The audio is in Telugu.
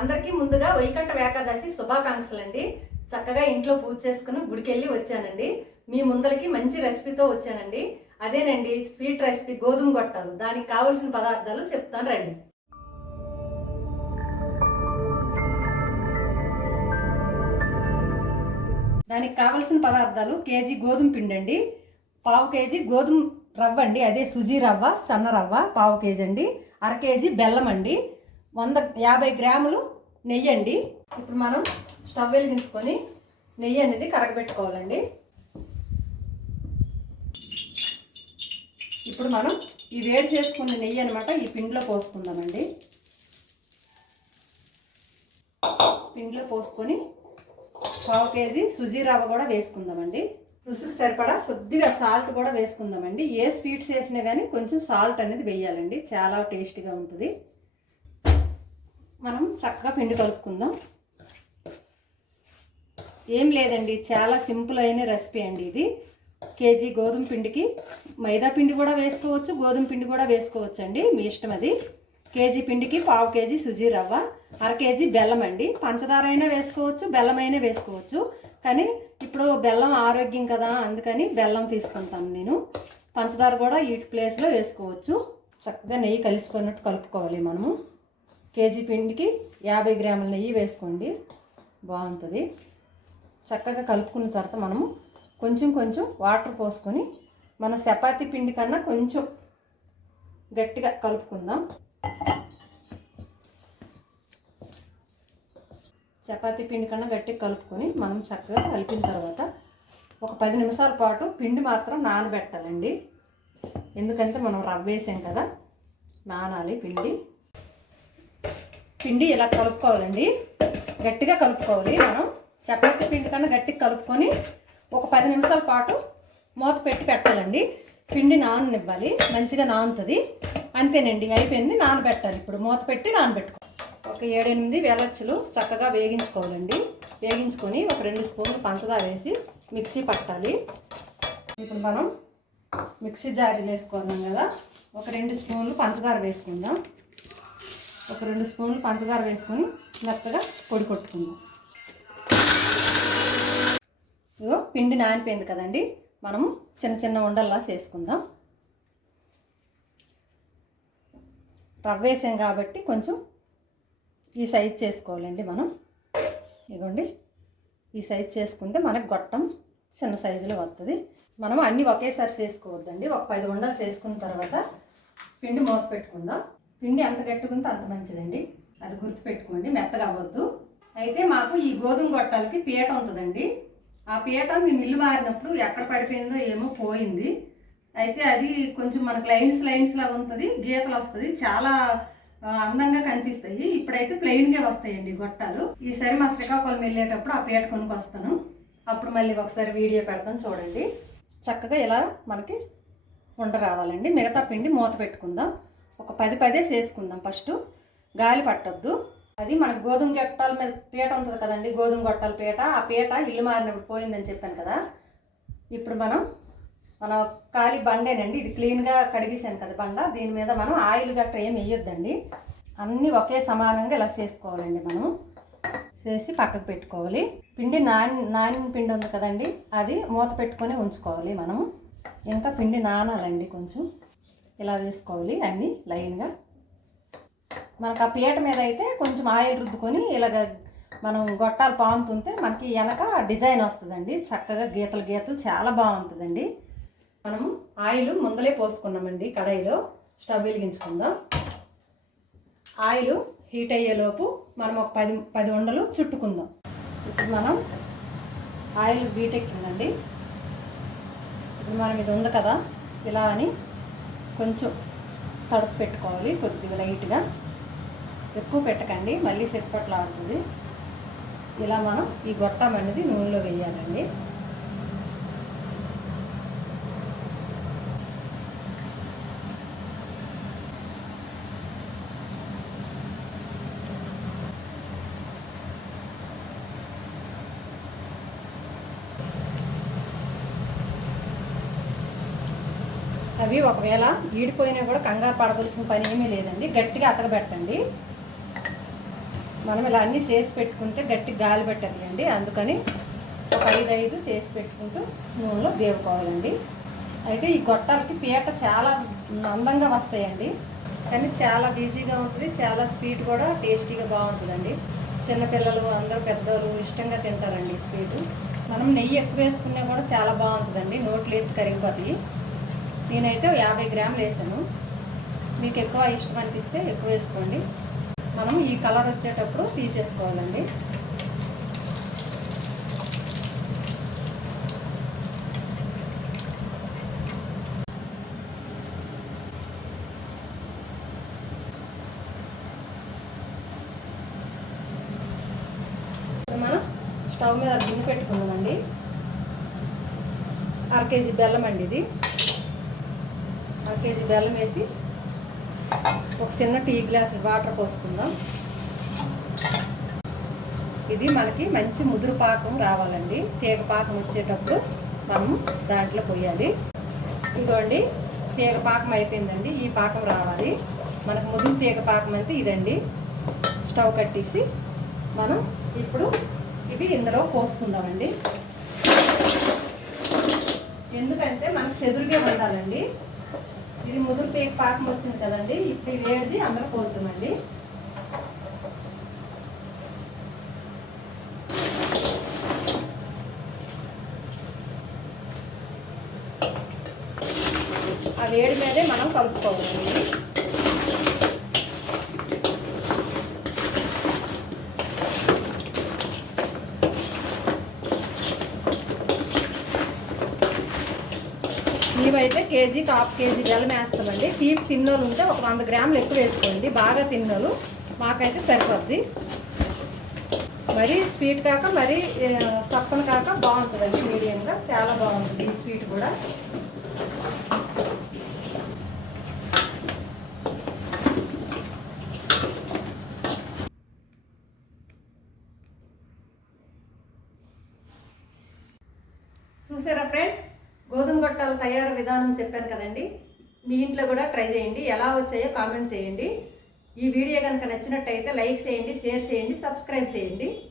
అందరికీ ముందుగా వైకంఠ ఏకాదశి శుభాకాంక్షలు అండి చక్కగా ఇంట్లో పూజ చేసుకుని గుడికెళ్ళి వచ్చానండి. మీ ముందరికి మంచి రెసిపీతో వచ్చానండి. అదేనండి స్వీట్ రెసిపీ గోధుమ గొట్టాలు. దానికి కావలసిన పదార్థాలు చెప్తాను రండి. దానికి కావలసిన పదార్థాలు కేజీ గోధుమ పిండి అండి పావు కేజీ గోధుమ రవ్వ అండి అదే సుజీ రవ్వ సన్న రవ్వ పావు కేజీ అండి. అర కేజీ బెల్లం అండి. వంద యాభై గ్రాములు నెయ్యి అండి ఇప్పుడు మనం స్టవ్ వెలిగించుకొని నెయ్యి అనేది కరగబెట్టుకోవాలండి. ఇప్పుడు మనం ఈ వేడి చేసుకున్న నెయ్యి అనమాట ఈ పిండిలో పోసుకుందామండి. పిండిలో పోసుకొని పావు కేజీ సుజీ రవ్వ కూడా వేసుకుందామండి. రుసుకు సరిపడా కొద్దిగా సాల్ట్ కూడా వేసుకుందామండి. ఏ స్వీట్స్ వేసినా కానీ కొంచెం సాల్ట్ అనేది వేయాలండి. చాలా టేస్టీగా ఉంటుంది. మనం చక్కగా పిండి కలుసుకుందాం ఏం లేదండి చాలా సింపుల్ అయిన రెసిపీ అండి ఇది. కేజీ గోధుమ పిండికి మైదా పిండి కూడా వేసుకోవచ్చు గోధుమ పిండి కూడా వేసుకోవచ్చు అండి మీ ఇష్టం అది. కేజీ పిండికి పావు కేజీ సుజీ రవ్వ అర కేజీ బెల్లం అండి. పంచదార అయినా వేసుకోవచ్చు బెల్లం అయినా వేసుకోవచ్చు. కానీ ఇప్పుడు బెల్లం ఆరోగ్యం కదా అందుకని బెల్లం తీసుకుంటాను నేను. పంచదార కూడా ఈ ప్లేస్లో వేసుకోవచ్చు. చక్కగా నెయ్యి కలిసిపోయినట్టు కలుపుకోవాలి మనము. కేజీ పిండికి యాభై గ్రాముల నెయ్యి వేసుకోండి. బాగుంటుంది. చక్కగా కలుపుకున్న తర్వాత మనము కొంచెం కొంచెం వాటర్ పోసుకొని మన చపాతీ పిండి కన్నా కొంచెం గట్టిగా కలుపుకుందాం. చపాతీ పిండి కన్నా గట్టిగా కలుపుకొని మనం చక్కగా కలిపిన తర్వాత ఒక పది నిమిషాల పాటు పిండి మాత్రం నానబెట్టాలండి. ఎందుకంటే మనం రవ్వ వేసాం కదా నానాలి పిండి. పిండి ఇలా కలుపుకోవాలండి. గట్టిగా కలుపుకోవాలి. మనం చపాతీ పిండి కన్నా గట్టిగా కలుపుకొని ఒక పది నిమిషాల పాటు మూత పెట్టి పెట్టాలండి. పిండి నాననివ్వాలి. మంచిగా నానుతుంది. అంతేనండి. అయిపోయింది. నానబెట్టాలి. ఇప్పుడు మూత పెట్టి నానబెట్టుకో. ఒక ఏడెనిమిది వెలచ్చులు చక్కగా వేగించుకోవాలండి. వేగించుకొని ఒక రెండు స్పూన్లు పంచదార వేసి మిక్సీ పట్టాలి. ఇప్పుడు మనం మిక్సీ జారీలు వేసుకున్నాం కదా. ఒక రెండు స్పూన్లు పంచదార వేసుకుందాం. ఒక రెండు స్పూన్లు పంచదార వేసుకొని మెత్తగా పొడి కొట్టుకుందాం. ఇగో పిండి నానిపోయింది కదండి. మనము చిన్న చిన్న ఉండల్లా చేసుకుందాం. రవ్వ వేసాం కాబట్టి కొంచెం ఈ సైజ్ చేసుకోవాలండి మనం. ఇగోండి ఈ సైజ్ చేసుకుంటే మనకు గొట్టం చిన్న సైజులో వస్తుంది మనం అన్నీ ఒకేసారి చేసుకోవద్దండి. ఒక పది ఉండలు చేసుకున్న తర్వాత పిండి మూత పెట్టుకుందాం. పిండి ఎంత గట్టుకుంటే అంత మంచిదండి. అది గుర్తుపెట్టుకోండి మెత్తగా అవ్వద్దు. అయితే మాకు ఈ గోధుమ గొట్టాలకి పీట ఉంటుందండి. ఆ పీట మీ మిల్లు మారినప్పుడు ఎక్కడ పడిపోయిందో ఏమో పోయింది. అయితే అది కొంచెం మనకు లైన్స్ లైన్స్ లాగా ఉంటుంది గీతలు వస్తుంది చాలా అందంగా కనిపిస్తాయి. ఇప్పుడైతే ప్లెయిన్గా వస్తాయండి గొట్టాలు. ఈసారి మా శ్రీకాకుళం వెళ్ళేటప్పుడు ఆ పీట కొనుక్కొస్తాను. అప్పుడు మళ్ళీ ఒకసారి వీడియో పెడతాను చూడండి. చక్కగా ఇలా మనకి ఉండ రావాలండి. మిగతా పిండి మూత పెట్టుకుందాం. ఒక పది పదే చేసుకుందాం. ఫస్ట్ గాలి పట్టొద్దు. అది మనకు గోధుమ గొట్టాల మీద పీట ఉంటుంది కదండి గోధుమ గొట్టాల పీట. ఆ పీట ఇల్లు మారినప్పుడు పోయిందని చెప్పాను కదా. ఇప్పుడు మనం మన ఖాళీ బండేనండి. ఇది క్లీన్గా కడిగేసాను కదా బండ. దీని మీద మనం ఆయిల్ గట్రా ఏం వేయొద్దండి. అన్నీ ఒకే సమానంగా ఇలా చేసుకోవాలండి మనం. చేసి పక్కకు పెట్టుకోవాలి. పిండి నాని నానిన పిండి ఉంది కదండి అది మూత పెట్టుకొని ఉంచుకోవాలి మనం. ఇంకా పిండి నానాలండి కొంచెం. ఇలా వేసుకోవాలి అన్నీ లైన్గా మనకు ఆ పీట మీద అయితే కొంచెం ఆయిల్ రుద్దుకొని ఇలాగ మనం గొట్టాలు పాముతుంటే మనకి వెనక డిజైన్ వస్తుందండి. చక్కగా గీతలు గీతలు చాలా బాగుంటుందండి. మనం ఆయిల్ ముందలే పోసుకున్నామండి కడాయిలో. స్టవ్ వెలిగించుకుందాం. ఆయిల్ హీట్ అయ్యేలోపు మనం ఒక పది పది ఉండలు చుట్టుకుందాం. ఇప్పుడు మనం ఆయిల్ బీటెక్కిందండి. ఇప్పుడు మనం ఇది ఉంది కదా ఇలా అని కొంచెం తడుపు పెట్టుకోవాలి కొద్దిగా లైట్గా. ఎక్కువ పెట్టకండి మళ్ళీ సెట్పట్లు ఆడుతుంది ఇలా మనం ఈ గొట్టం అనేది నూనెలో వేయాలండి. అవి ఒకవేళ ఈడిపోయినా కూడా కంగారు పడవలసిన పని ఏమీ లేదండి. గట్టిగా అతకబెట్టండి. మనం ఇలా అన్నీ చేసి పెట్టుకుంటే గట్టి గాలి పెట్టాలండి అందుకని ఒక ఐదు ఐదు చేసి పెట్టుకుంటూ నూనెలో దేవుకోవాలండి అయితే ఈ గొట్టాలకి పీట చాలా అందంగా వస్తాయండి. కానీ చాలా బిజీగా ఉంటుంది. చాలా స్వీట్ కూడా టేస్టీగా బాగుంటుందండి. చిన్నపిల్లలు అందరూ పెద్దలు ఇష్టంగా తింటారండి ఈ స్వీట్. మనం నెయ్యి ఎక్కువ వేసుకున్నా కూడా చాలా బాగుంటుందండి. నోట్లు ఎత్తి కరిగిపోతాయి. నేనైతే యాభై గ్రాములు వేసాను. మీకు ఎక్కువ ఇష్టం అనిపిస్తే ఎక్కువ వేసుకోండి. మనం ఈ కలర్ వచ్చేటప్పుడు తీసేసుకోవాలండి. మనం స్టవ్ మీద గిన్నె పెట్టుకుందామండి. అర కేజీ బెల్లం అండి ఇది. అర కేజీ బెల్లం వేసి ఒక చిన్న టీ గ్లాస్ వాటర్ పోసుకుందాం. ఇది మనకి మంచి ముదురు పాకం రావాలండి. తీగ పాకం వచ్చేటప్పుడు మనం దాంట్లో పోయాలి. ఇదిగోండి తీగ పాకం అయిపోయిందండి. ఈ పాకం రావాలి. మనకు ముదురు తీగ పాకం అంటే ఇదండి. స్టవ్ కట్టేసి మనం ఇప్పుడు ఇవి ఇందులో పోసుకుందామండి. ఎందుకంటే మనకు చెదురుగా ఉండాలండి. ఇది ముదురు తీగ పాకం వచ్చింది కదండి ఇప్పుడు వేడిది అందరూ పోతుందండి ఆ వేడి మీదే మనం కలుపుకోవాలండి మేమైతే కేజీకి హాఫ్ కేజీ బెల్లం వేస్తామండి తీపి తిన్నోలు ఉంటే ఒక వంద గ్రాములు ఎక్కువ వేసుకోండి. బాగా తిన్నోలు మాకైతే సరిపోద్ది. మరీ స్వీట్ కాక మరీ సప్పన కాక బాగుంటుందండి మీడియంగా. చాలా బాగుంటుంది ఈ స్వీట్ కూడా. చూసారా ఫ్రెండ్స్? గోధుమ గొట్టాల తయారు విధానం చెప్పాను కదండి. మీ ఇంట్లో కూడా ట్రై చేయండి. ఎలా వచ్చాయో కామెంట్ చేయండి. ఈ వీడియో కనుక నచ్చినట్టయితే లైక్ చేయండి షేర్ చేయండి సబ్స్క్రైబ్ చేయండి.